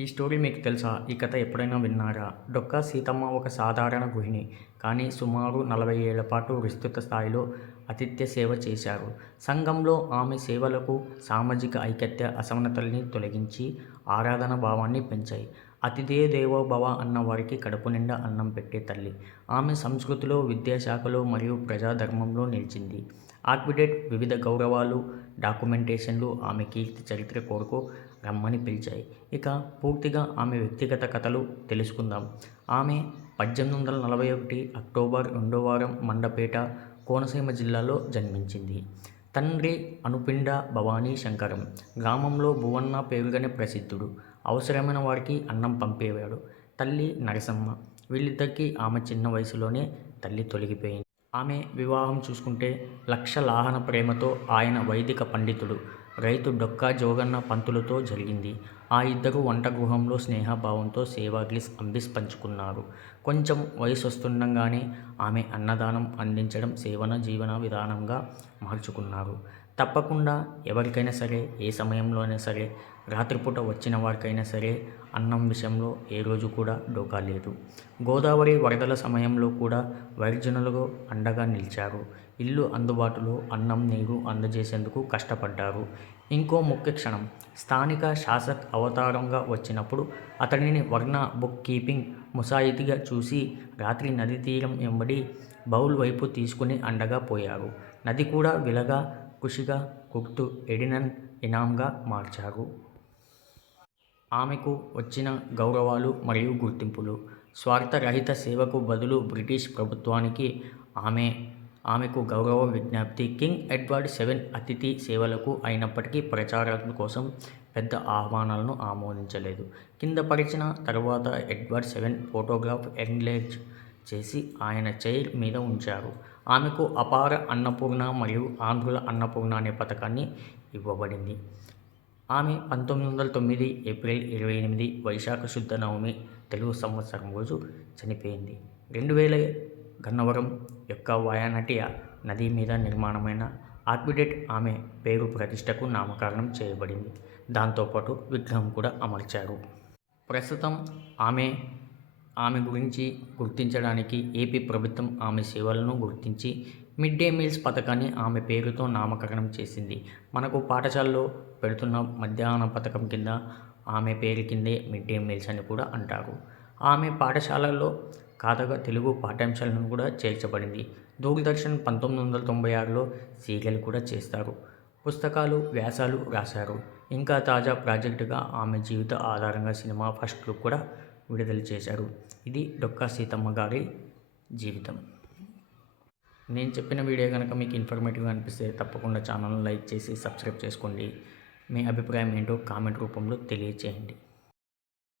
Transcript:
ఈ స్టోరీ మీకు తెలుసా? ఈ కథ ఎప్పుడైనా విన్నారా? డొక్కా సీతమ్మ ఒక సాధారణ గృహిణి. కానీ సుమారు నలభై ఏళ్ళ పాటు విస్తృత స్థాయిలో అతిథ్య సేవ చేశారు. సంఘంలో ఆమె సేవలకు సామాజిక ఐక్యత అసమానతల్ని తొలగించి ఆరాధన భావాన్ని పెంచాయి. అతిథే దేవోభవ అన్న వారికి కడుపు నిండా అన్నం పెట్టే తల్లి. ఆమె సంస్కృతిలో విద్యాశాఖలో మరియు ప్రజాధర్మంలో నిలిచింది. ఆక్విడేట్ వివిధ గౌరవాలు డాక్యుమెంటేషన్లు ఆమె కీర్తి చరిత్ర కొరకు రమ్మని పిలిచాయి. ఇక పూర్తిగా ఆమె వ్యక్తిగత కథలు తెలుసుకుందాం. ఆమె పద్దెనిమిది వందల నలభై ఒకటి అక్టోబర్ రెండో వారం మండపేట కోనసీమ జిల్లాలో జన్మించింది. తండ్రి అనుపిండ భవానీ శంకరం. గ్రామంలో భువన్న పేరుగానే ప్రసిద్ధుడు. అవసరమైన వారికి అన్నం పంపేవాడు. తల్లి నరసమ్మ. వీళ్ళిద్దరికీ ఆమె చిన్న వయసులోనే తల్లి తొలగిపోయింది. ఆమె వివాహం చూసుకుంటే లక్ష లాహన ప్రేమతో ఆయన వైదిక పండితుడు రైతు డొక్కా జోగన్న పంతులతో జరిగింది. ఆ ఇద్దరు వంట గృహంలో స్నేహభావంతో సేవాగ్లిస్ అంబిస్ పంచుకున్నారు కొంచెం వయసు వస్తుండగానే ఆమె అన్నదానం అందించడం సేవన జీవన విధానంగా మార్చుకున్నారు. తప్పకుండా ఎవరికైనా సరే ఏ సమయంలోనైనా సరే రాత్రిపూట వచ్చిన వారికైనా సరే అన్నం విషయంలో ఏ రోజు కూడా డోకా లేదు. గోదావరి వరదల సమయంలో కూడా వైర్జనులుగా అండగా నిలిచారు. ఇల్లు అందుబాటులో అన్నం నీరు అందజేసేందుకు కష్టపడ్డారు. ఇంకో ముఖ్య క్షణం స్థానిక శాసక్ అవతారంగా వచ్చినప్పుడు అతనిని వర్ణ బుక్ కీపింగ్ ముసాయితీగా చూసి రాత్రి నది తీరం వెంబడి బౌల్ వైపు తీసుకుని అండగా పోయారు. నది కూడా విలగా కుషిగా కుక్తు ఎడినన్ ఇనాంగా మార్చారు ఆమెకు వచ్చిన గౌరవాలు మరియు గుర్తింపులు స్వార్థరహిత సేవకు బదులు బ్రిటిష్ ప్రభుత్వానికి ఆమె ఆమెకు గౌరవ విజ్ఞప్తి కింగ్ ఎడ్వర్డ్ సెవెన్ అతిథి సేవలకు అయినప్పటికీ ప్రచారం కోసం పెద్ద ఆహ్వానాలను ఆమోదించలేదు కింద పరిచిన తరువాత ఎడ్వర్డ్ సెవెన్ ఫోటోగ్రాఫ్ ఎంగ్లేజ్ చేసి ఆయన చైర్ మీద ఉంచారు ఆమెకు అపార అన్నపూర్ణ మరియు ఆంధ్రుల అన్నపూర్ణ అనే పథకాన్ని ఇవ్వబడింది. ఆమె పంతొమ్మిది వందల తొమ్మిది ఏప్రిల్ ఇరవై ఎనిమిది వైశాఖ శుద్ధ నవమి తెలుగు సంవత్సరం రోజు చనిపోయింది. రెండు వేల గన్నవరం యొక్క వాయనటియ నది మీద నిర్మాణమైన ఆక్విడేట్ ఆమె పేరు ప్రతిష్టకు నామకరణం చేయబడింది. దాంతోపాటు విగ్రహం కూడా అమర్చారు. ప్రస్తుతం ఆమె ఆమె గురించి గుర్తించడానికి ఏపీ ప్రభుత్వం ఆమె సేవలను గుర్తించి మిడ్ డే మీల్స్ పథకాన్ని ఆమె పేరుతో నామకరణం చేసింది. మనకు పాఠశాలలో పెడుతున్న మధ్యాహ్న పథకం కింద ఆమె పేరు కిందే మిడ్ డే మీల్స్ అని కూడా అంటారు. ఆమె పాఠశాలల్లో కాదగా తెలుగు పాఠ్యాంశాలను కూడా చేర్చబడింది. దూరదర్శన్ పంతొమ్మిది వందల తొంభై ఆరులో సీరియల్ కూడా చేస్తారు. పుస్తకాలు వ్యాసాలు రాశారు. ఇంకా తాజా ప్రాజెక్టుగా ఆమె జీవిత ఆధారంగా సినిమా ఫస్ట్ లుక్ కూడా విడుదల చేశారు ఇది డొక్కా సీతమ్మ గారి జీవితం. నేను చెప్పిన వీడియో కనుక మీకు ఇన్ఫర్మేటివ్గా అనిపిస్తే తప్పకుండా ఛానల్ని లైక్ చేసి సబ్స్క్రైబ్ చేసుకోండి. మీ అభిప్రాయం ఏంటో కామెంట్ రూపంలో తెలియచేయండి.